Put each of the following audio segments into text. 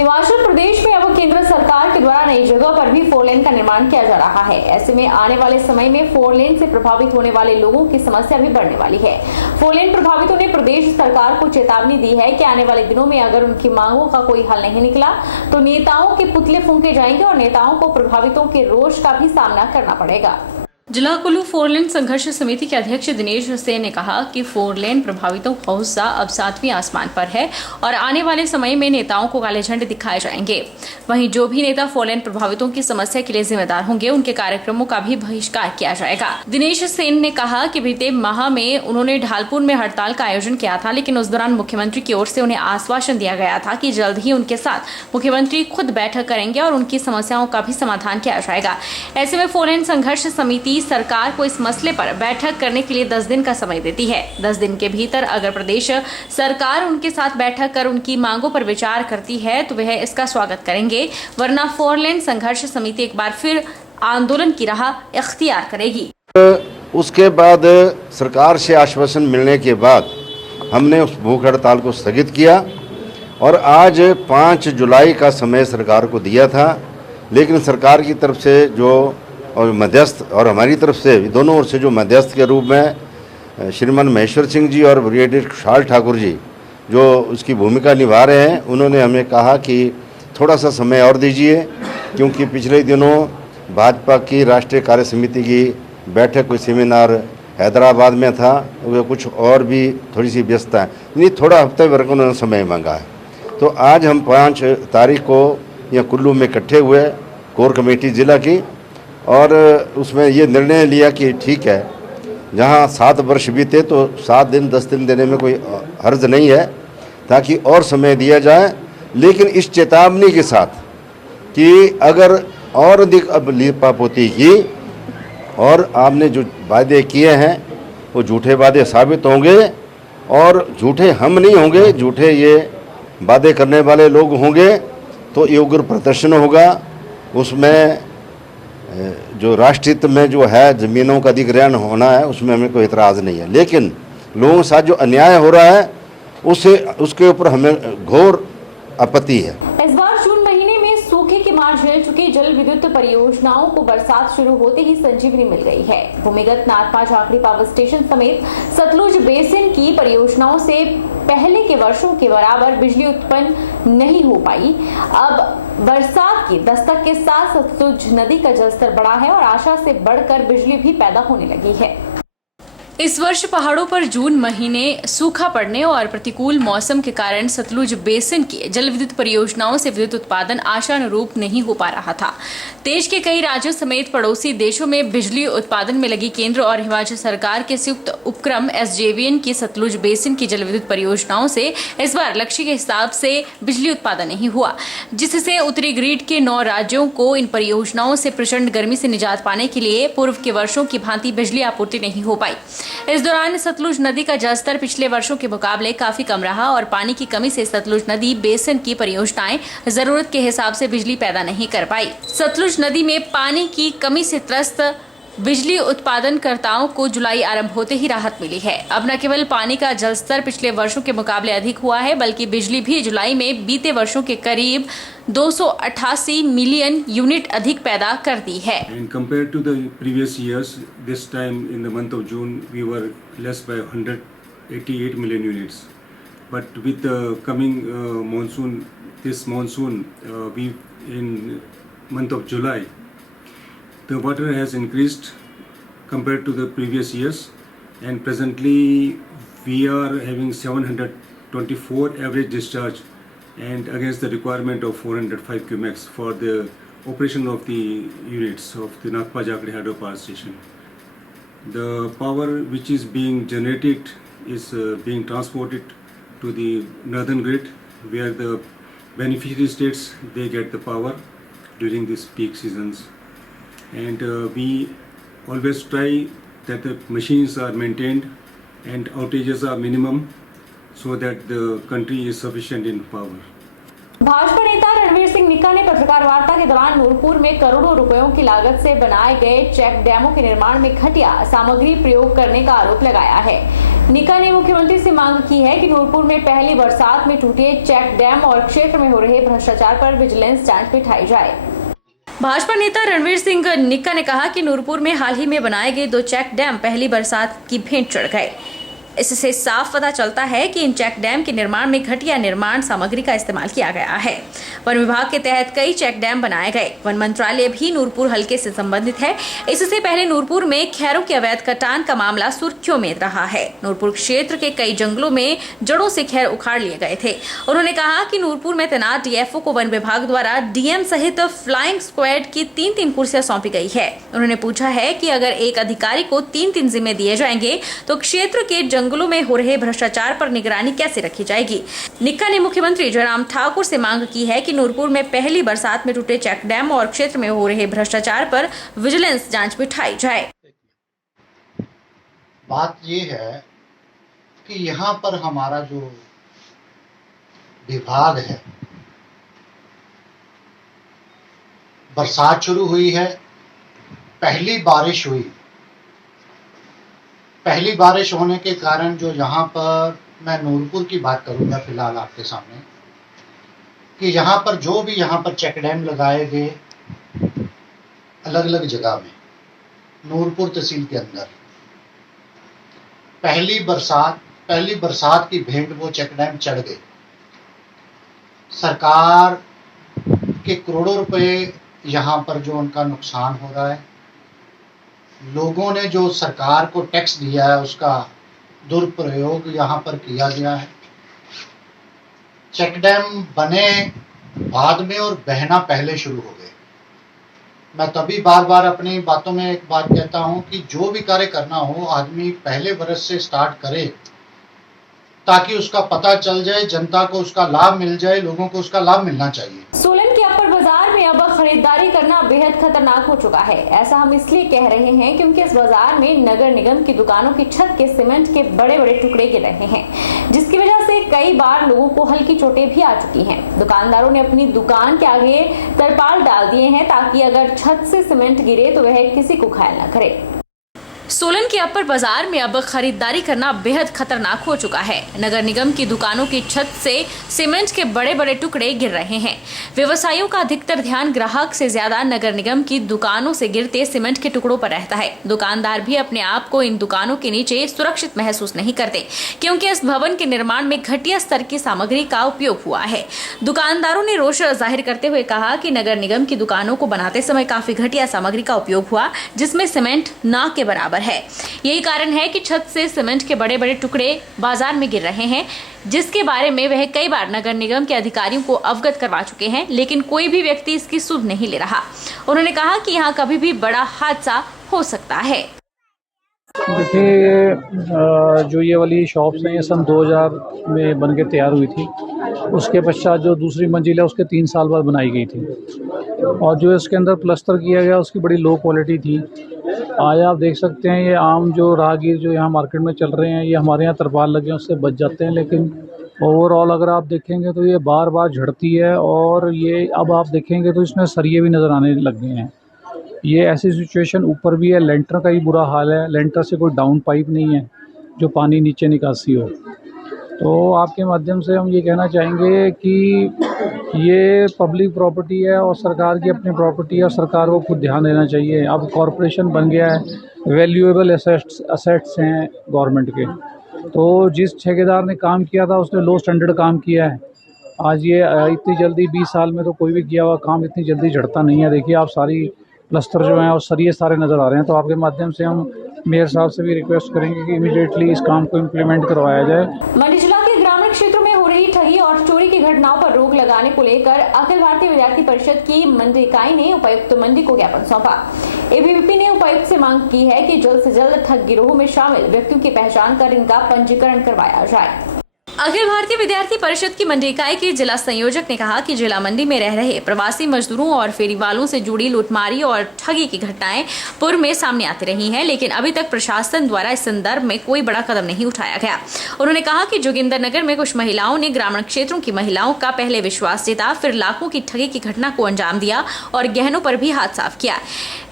हिमाचल प्रदेश में अब केंद्र सरकार के द्वारा नई जगह पर भी 4 लेन का निर्माण किया जा रहा है। ऐसे में आने वाले समय में 4 लेन से प्रभावित होने वाले लोगों की समस्या भी बढ़ने वाली है। 4 लेन प्रभावितों ने प्रदेश सरकार को चेतावनी दी है कि आने वाले दिनों में अगर उनकी मांगों का कोई हल नहीं निकला तो नेताओं के पुतले फूंके जाएंगे और नेताओं को प्रभावितों के रोष का भी सामना करना पड़ेगा। जिला कुल्लू 4 लेन संघर्ष समिति के अध्यक्ष दिनेश सेन ने कहा कि 4 लेन प्रभावितों का गुस्सा अब 7वें आसमान पर है और आने वाले समय में नेताओं को काले झंडे दिखाए जाएंगे। वहीं जो भी नेता 4 लेन प्रभावितों की समस्या के लिए जिम्मेदार होंगे उनके कार्यक्रमों का भी बहिष्कार किया जाएगा। दिनेश सेन ने कहा कि बीते माह में उन्होंने ढालपुर में हड़ताल का आयोजन किया था, लेकिन उस दौरान मुख्यमंत्री की ओर से उन्हें आश्वासन दिया गया था कि जल्द ही उनके साथ मुख्यमंत्री खुद बैठक करेंगे और उनकी समस्याओं का भी समाधान किया जाएगा। ऐसे में 4 लेन संघर्ष समिति सरकार को इस मसले पर बैठक करने के लिए 10 दिन का समय देती है। 10 दिन के भीतर अगर प्रदेश सरकार उनके साथ बैठक कर उनकी मांगों पर विचार करती है तो वह इसका स्वागत करेंगे, वरना 4 लेन संघर्ष समिति एक बार फिर आंदोलन की राह इख्तियार करेगी। उसके बाद सरकार से आश्वासन मिलने के बाद हमने उस भूख हड़ताल को स्थगित किया और आज 5 जुलाई का समय सरकार को दिया था, लेकिन सरकार की तरफ से जो और मध्यस्थ और हमारी तरफ से दोनों ओर से जो मध्यस्थ के रूप में श्रीमान महेश्वर सिंह जी और ब्रिगेडियर खुशहाल ठाकुर जी जो उसकी भूमिका निभा रहे हैं, उन्होंने हमें कहा कि थोड़ा सा समय और दीजिए, क्योंकि पिछले दिनों भाजपा की राष्ट्रीय कार्य समिति की बैठक कोई सेमिनार हैदराबाद में था, वो कुछ और भी थोड़ी सी व्यस्तता है, नहीं थोड़ा हफ्ते भर का उन्होंने समय मांगा है। तो आज हम 5 तारीख को यहाँ कुल्लू में इकट्ठे हुए कोर कमेटी ज़िला की और उसमें ये निर्णय लिया कि ठीक है, जहाँ 7 वर्ष बीते तो 7 दिन 10 दिन देने में कोई हर्ज नहीं है, ताकि और समय दिया जाए, लेकिन इस चेतावनी के साथ कि अगर और अधिक अब लीपापोती की और आपने जो वादे किए हैं वो झूठे वादे साबित होंगे और झूठे हम नहीं होंगे, झूठे ये वादे करने वाले लोग होंगे, तो ये उग्र प्रदर्शन होगा। उसमें जो राष्ट्रहित में जो है ज़मीनों का अधिग्रहण होना है उसमें हमें कोई एतराज़ नहीं है, लेकिन लोगों के साथ जो अन्याय हो रहा है उसके ऊपर हमें घोर आपत्ति है। इस बार जून महीने में सूखे की मार झेल चुकी जल विद्युत परियोजनाओं को बरसात शुरू होते ही संजीवनी मिल गई है। भूमिगत नाथपा झाकड़ी पावर स्टेशन समेत सतलुज बेसिन की परियोजनाओं से पहले के वर्षों के बराबर बिजली उत्पन्न नहीं हो पाई। अब बरसात की दस्तक के साथ सतलुज नदी का जलस्तर बढ़ा है और आशा से बढ़कर बिजली भी पैदा होने लगी है। इस वर्ष पहाड़ों पर जून महीने सूखा पड़ने और प्रतिकूल मौसम के कारण सतलुज बेसिन की जल विद्युत परियोजनाओं से विद्युत उत्पादन आशानुरूप नहीं हो पा रहा था। देश के कई राज्यों समेत पड़ोसी देशों में बिजली उत्पादन में लगी केंद्र और हिमाचल सरकार के संयुक्त उपक्रम SJVN की सतलुज बेसिन की जल विद्युत परियोजनाओं से इस बार लक्ष्य के हिसाब से बिजली उत्पादन नहीं हुआ, जिससे उत्तरी ग्रिड के 9 राज्यों को इन परियोजनाओं से प्रचंड गर्मी से निजात पाने के लिए पूर्व के वर्षों की भांति बिजली आपूर्ति नहीं हो पाई। इस दौरान सतलुज नदी का जलस्तर पिछले वर्षों के मुकाबले काफी कम रहा और पानी की कमी से सतलुज नदी बेसिन की परियोजनाएं जरूरत के हिसाब से बिजली पैदा नहीं कर पाई। सतलुज नदी में पानी की कमी से त्रस्त बिजली उत्पादनकर्ताओं को जुलाई आरंभ होते ही राहत मिली है। अब न केवल पानी का जलस्तर पिछले वर्षों के मुकाबले अधिक हुआ है, बल्कि बिजली भी जुलाई में बीते वर्षों के करीब 288 मिलियन यूनिट अधिक पैदा कर दी है। Compared to the previous years, this time in the month of June we were less by 188 million units. But with the coming monsoon, this monsoon, we in month of July, the water has increased compared to the previous years, and presently we are having 724 average discharge and against the requirement of 405 QMax for the operation of the units of the Nathpa Jhakri Hydro Power Station. The power which is being generated is being transported to the northern grid, where the beneficiary states they get the power during these peak seasons. And we always try that the machines are maintained and outages are minimum so that the country is sufficient in power. Bhajpa नेता रणवीर सिंह निक्का ने पत्रकार वार्ता के दौरान नूरपुर में करोड़ों रुपयों की लागत से बनाए गए चेक डैमों के निर्माण में घटिया सामग्री प्रयोग करने का आरोप लगाया है। निक्का ने मुख्यमंत्री से मांग की है कि नूरपुर में पहली बरसात में टूटे चेक डैम और क्षेत्र में हो रहे भ्रष्टाचार पर विजिलेंस जांच बिठाई जाए। भाजपा नेता रणवीर सिंह निक्का ने कहा कि नूरपुर में हाल ही में बनाए गए 2 चेक डैम पहली बरसात की भेंट चढ़ गए। इससे साफ पता चलता है कि इन चेक डैम के निर्माण में घटिया निर्माण सामग्री का इस्तेमाल किया गया है। वन विभाग के तहत कई चेक डैम बनाए गए। वन मंत्रालय भी नूरपुर हलके से संबंधित है। इससे पहले नूरपुर में खैरों के अवैध कटान का मामला सुर्खियों में रहा है। नूरपुर क्षेत्र के कई जंगलों में जड़ों से खैर उखाड़ लिए गए थे। उन्होंने कहा कि नूरपुर में तैनात डीएफओ को वन विभाग द्वारा डीएम सहित फ्लाइंग स्क्वाड की 3-3 कुर्सियां सौंपी गई है। उन्होंने पूछा है कि अगर एक अधिकारी को 3-3 जिम्मे दिए जाएंगे तो क्षेत्र के जंगलों में हो रहे भ्रष्टाचार पर निगरानी कैसे रखी जाएगी। निक्का ने मुख्यमंत्री जयराम ठाकुर से मांग की है कि नूरपुर में पहली बरसात में टूटे चेक डैम और क्षेत्र में हो रहे भ्रष्टाचार पर विजिलेंस जांच बिठाई जाए। बात ये है कि यहाँ पर हमारा जो विभाग है, बरसात शुरू हुई है, पहली बारिश हुई। पहली बारिश होने के कारण जो यहाँ पर, मैं नूरपुर की बात करूँगा फिलहाल आपके सामने, कि यहाँ पर जो भी यहाँ पर चेक डैम लगाए गए अलग अलग जगह में, नूरपुर तहसील के अंदर पहली बरसात की भेंट वो चेक डैम चढ़ गए। सरकार के करोड़ों रुपए यहाँ पर जो उनका नुकसान हो रहा है, लोगों ने जो सरकार को टैक्स दिया है उसका दुरुपयोग यहाँ पर किया गया है। चेक डैम बने बाद में और बहना पहले शुरू हो गए। मैं तभी बार बार अपनी बातों में एक बात कहता हूँ कि जो भी कार्य करना हो आदमी पहले बरस से स्टार्ट करे, ताकि उसका पता चल जाए, जनता को उसका लाभ मिल जाए, लोगों को उसका लाभ मिलना चाहिए। सोलन के अपर बाजार में अब खरीदारी करना बेहद खतरनाक हो चुका है। ऐसा हम इसलिए कह रहे हैं क्योंकि इस बाजार में नगर निगम की दुकानों की छत के सीमेंट के बड़े बड़े टुकड़े गिर रहे हैं, जिसकी वजह से कई बार लोगों को हल्की चोटें भी आ चुकी हैं। दुकानदारों ने अपनी दुकान के आगे तरपाल डाल दिए हैं ताकि अगर छत से सीमेंट गिरे तो वह किसी को घायल न करे। सोलन के अपर बाजार में अब खरीदारी करना बेहद खतरनाक हो चुका है। नगर निगम की दुकानों की छत से सीमेंट के बड़े बड़े टुकड़े गिर रहे हैं। व्यवसायियों का अधिकतर ध्यान ग्राहक से ज्यादा नगर निगम की दुकानों से गिरते सीमेंट के टुकड़ों पर रहता है। दुकानदार भी अपने आप को इन दुकानों के नीचे सुरक्षित महसूस नहीं करते, क्योंकि इस भवन के निर्माण में घटिया स्तर की सामग्री का उपयोग हुआ है। दुकानदारों ने रोष जाहिर करते हुए कहा कि नगर निगम की दुकानों को बनाते समय काफी घटिया सामग्री का उपयोग हुआ, जिसमें सीमेंट ना के बराबर है। यही कारण है कि छत से सीमेंट के बड़े बड़े टुकड़े बाजार में गिर रहे हैं, जिसके बारे में वह कई बार नगर निगम के अधिकारियों को अवगत करवा चुके हैं, लेकिन कोई भी व्यक्ति इसकी सुध नहीं ले रहा। उन्होंने कहा कि यहाँ कभी भी बड़ा हादसा हो सकता है। देखिए, जो ये वाली शॉप्स हैं ये सन 2000 में बन के तैयार हुई थी। उसके पश्चात जो दूसरी मंजिल है उसके 3 साल बाद बनाई गई थी, और जो इसके अंदर प्लस्तर किया गया उसकी बड़ी लो क्वालिटी थी। आज आप देख सकते हैं ये आम जो राहगीर जो यहाँ मार्केट में चल रहे हैं, ये हमारे यहाँ तरपाल लगे हैं उससे बच जाते हैं, लेकिन ओवरऑल अगर आप देखेंगे तो ये बार बार झड़ती है। और ये अब आप देखेंगे तो इसमें सरिये भी नज़र आने लग गए हैं। ये ऐसी सिचुएशन ऊपर भी है, लेंटर का ही बुरा हाल है। लेंटर से कोई डाउन पाइप नहीं है जो पानी नीचे निकासी हो। तो आपके माध्यम से हम ये कहना चाहेंगे कि ये पब्लिक प्रॉपर्टी है और सरकार की अपनी प्रॉपर्टी है, और सरकार को खुद ध्यान देना चाहिए। अब कॉरपोरेशन बन गया है, वैल्यूएबल असेट्स हैं गवर्नमेंट के। तो जिस ठेकेदार ने काम किया था उसने लो स्टैंडर्ड काम किया है। आज ये इतनी जल्दी 20 साल में तो कोई भी किया हुआ काम इतनी जल्दी झड़ता नहीं है। देखिए आप सारी प्लस्तर जो हैं और सरिये सारे नज़र आ रहे हैं। तो आपके माध्यम से हम मेयर साहब से भी रिक्वेस्ट करेंगे कि इमीडिएटली इस काम को इम्प्लीमेंट करवाया जाए। मंडी जिला के ग्रामीण क्षेत्रों में हो रही ठगी और चोरी की घटनाओं पर रोक लगाने को लेकर अखिल भारतीय विद्यार्थी परिषद की मंडी इकाई ने उपायुक्त मंडी को ज्ञापन सौंपा। एबीवीपी ने उपायुक्त से मांग की है कि जल्द से जल्द ठग गिरोह में शामिल व्यक्तियों की पहचान कर इनका पंजीकरण करवाया जाए। अखिल भारतीय विद्यार्थी परिषद की मंडी इकाई के जिला संयोजक ने कहा कि जिला मंडी में रह रहे प्रवासी मजदूरों और फेरी वालों से जुड़ी लूटमारी और ठगी की घटनाएं पूर्व में सामने आती रही हैं, लेकिन अभी तक प्रशासन द्वारा इस संदर्भ में कोई बड़ा कदम नहीं उठाया गया। उन्होंने कहा कि जोगिंदर नगर में कुछ महिलाओं ने ग्रामीण क्षेत्रों की महिलाओं का पहले विश्वास जीता, फिर लाखों की ठगी की घटना को अंजाम दिया और गहनों पर भी हाथ साफ किया।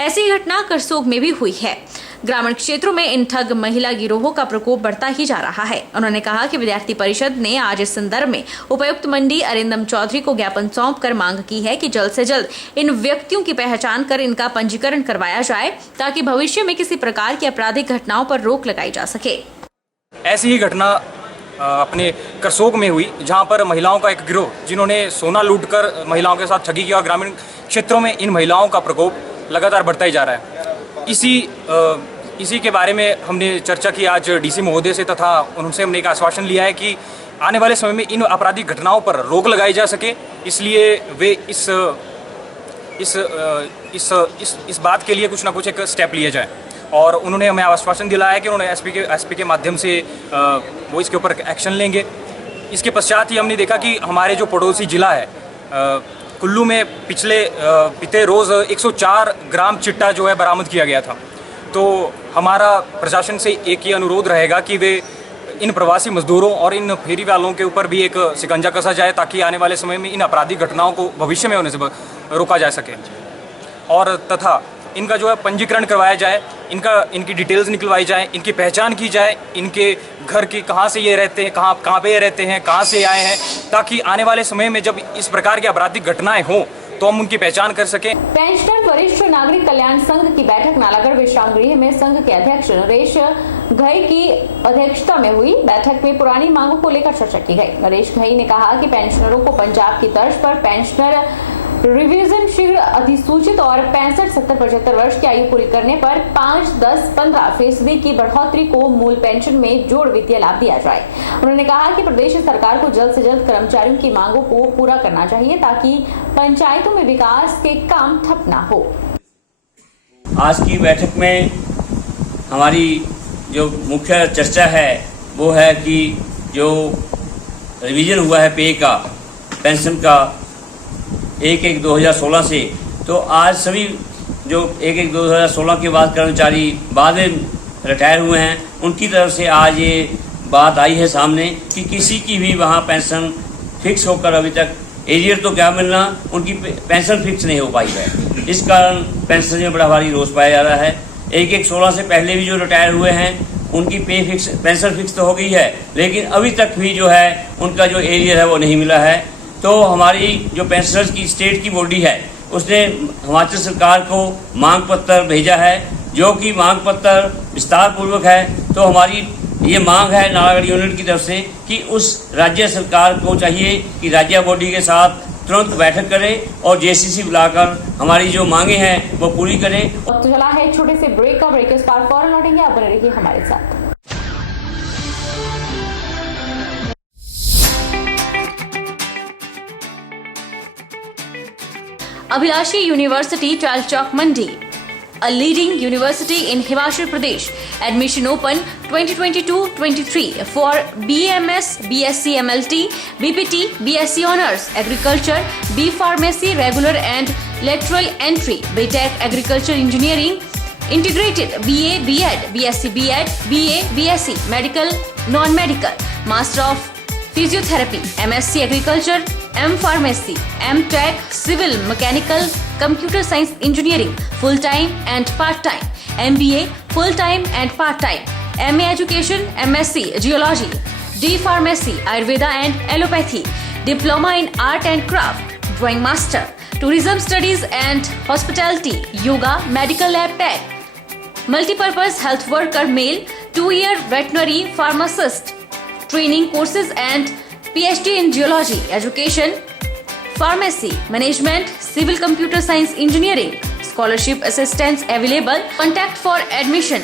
ऐसी घटना करसोग में भी हुई है। ग्रामीण क्षेत्रों में इन ठग महिला गिरोहों का प्रकोप बढ़ता ही जा रहा है। उन्होंने कहा कि विद्यार्थी परिषद ने आज इस संदर्भ में उपायुक्त मंडी अरिंदम चौधरी को ज्ञापन सौंपकर मांग की है कि जल्द से जल्द इन व्यक्तियों की पहचान कर इनका पंजीकरण करवाया जाए, ताकि भविष्य में किसी प्रकार की आपराधिक घटनाओं पर रोक लगाई जा सके। ऐसी ही घटना अपने करसोग में हुई, जहां पर महिलाओं का एक गिरोह जिन्होंने सोना लूटकर महिलाओं के साथ ठगी किया। ग्रामीण क्षेत्रों में इन महिलाओं का प्रकोप लगातार बढ़ता ही जा रहा है। इसी के बारे में हमने चर्चा की आज डीसी महोदय से, तथा उनसे हमने एक आश्वासन लिया है कि आने वाले समय में इन आपराधिक घटनाओं पर रोक लगाई जा सके। इसलिए वे इस बात के लिए कुछ ना कुछ एक स्टेप लिए जाए, और उन्होंने हमें आश्वासन दिलाया है कि उन्होंने एसपी के माध्यम से वो इसके ऊपर एक्शन लेंगे। इसके पश्चात ही हमने देखा कि हमारे जो पड़ोसी जिला है कुल्लू में बीते रोज़ 104 ग्राम चिट्टा जो है बरामद किया गया था। तो हमारा प्रशासन से एक ही अनुरोध रहेगा कि वे इन प्रवासी मजदूरों और इन फेरी वालों के ऊपर भी एक शिकंजा कसा जाए, ताकि आने वाले समय में इन आपराधिक घटनाओं को भविष्य में होने से रोका जा सके, और तथा इनका जो है पंजीकरण करवाया जाए, इनकी डिटेल्स निकलवाई जाए, इनकी पहचान की जाए, इनके घर की कहाँ से ये रहते हैं, कहाँ पे ये रहते हैं, कहाँ से आए हैं, ताकि आने वाले समय में जब इस प्रकार की आपराधिक घटनाएं हों तो हम उनकी पहचान कर सकें। पेंशनर वरिष्ठ नागरिक कल्याण संघ की बैठक नालागढ़ विश्राम गृह में संघ के अध्यक्ष नरेश घई की अध्यक्षता में हुई। बैठक में पुरानी मांगों को लेकर चर्चा की गई। नरेश घई ने कहा कि पेंशनरों को पंजाब की तर्ज पर पेंशनर रिवीजन शीघ्र अधिसूचित और 65, 70, 75 वर्ष की आयु पूरी करने पर 5, 10, 15% की बढ़ोतरी को मूल पेंशन में जोड़ वित्तीय लाभ दिया जाए। उन्होंने कहा कि प्रदेश सरकार को जल्द से जल्द कर्मचारियों की मांगों को पूरा करना चाहिए, ताकि पंचायतों में विकास के काम ठप न हो। आज की बैठक में हमारी जो मुख्य चर्चा है वो है कि जो रिवीजन हुआ है पे का, पेंशन का 1/1/2016 से, तो आज सभी जो 1/1/2016 के बाद कर्मचारी बाद में रिटायर हुए हैं, उनकी तरफ से आज ये बात आई है सामने कि किसी की भी वहाँ पेंशन फिक्स होकर अभी तक एरियर तो क्या मिलना, उनकी पेंशन फिक्स नहीं हो पाई है। इस कारण पेंशन में बड़ा भारी रोष पाया जा रहा है। 1/1/16 से पहले भी जो रिटायर हुए हैं उनकी पेंशन फिक्स तो हो गई है, लेकिन अभी तक भी जो है उनका जो एरियर है वो नहीं मिला है। तो हमारी जो पेंशनर्स की स्टेट की बॉडी है उसने हिमाचल सरकार को मांग पत्र भेजा है, जो कि मांग पत्र विस्तार पूर्वक है। तो हमारी ये मांग है नालागढ़ यूनिट की तरफ से कि उस राज्य सरकार को चाहिए कि राज्य बॉडी के साथ तुरंत बैठक करे और जेसीसी बुलाकर हमारी जो मांगे हैं वो पूरी करे। तो चला है छोटे से ब्रेक का, ब्रेक के बाद फौरन लौटेंगे, आप बने रहिए हमारे साथ। Abhilashi University, Chal Chowk, Mandi, a leading university in Himachal Pradesh. Admission open 2022-23 for BMS, BSc MLT, BPT, BSc Honours, Agriculture, B Pharmacy, Regular and Lateral Entry, BTech, Agriculture Engineering, Integrated, BA, B.Ed, BSc, B.Ed, BA, BSc, Medical, Non-Medical, Master of Physiotherapy, MSc Agriculture, M Pharmacy, M Tech, Civil, Mechanical, Computer Science Engineering, full-time and part-time, MBA, full-time and part-time, MA Education, MSc Geology, D Pharmacy, Ayurveda and Allopathy, Diploma in Art and Craft, Drawing Master, Tourism Studies and Hospitality, Yoga, Medical Lab Tech, Multipurpose Health Worker Male, 2-year Veterinary Pharmacist, Training Courses and PhD in Geology, Education, Pharmacy, Management, Civil Computer Science Engineering, Scholarship Assistance available. Contact for admission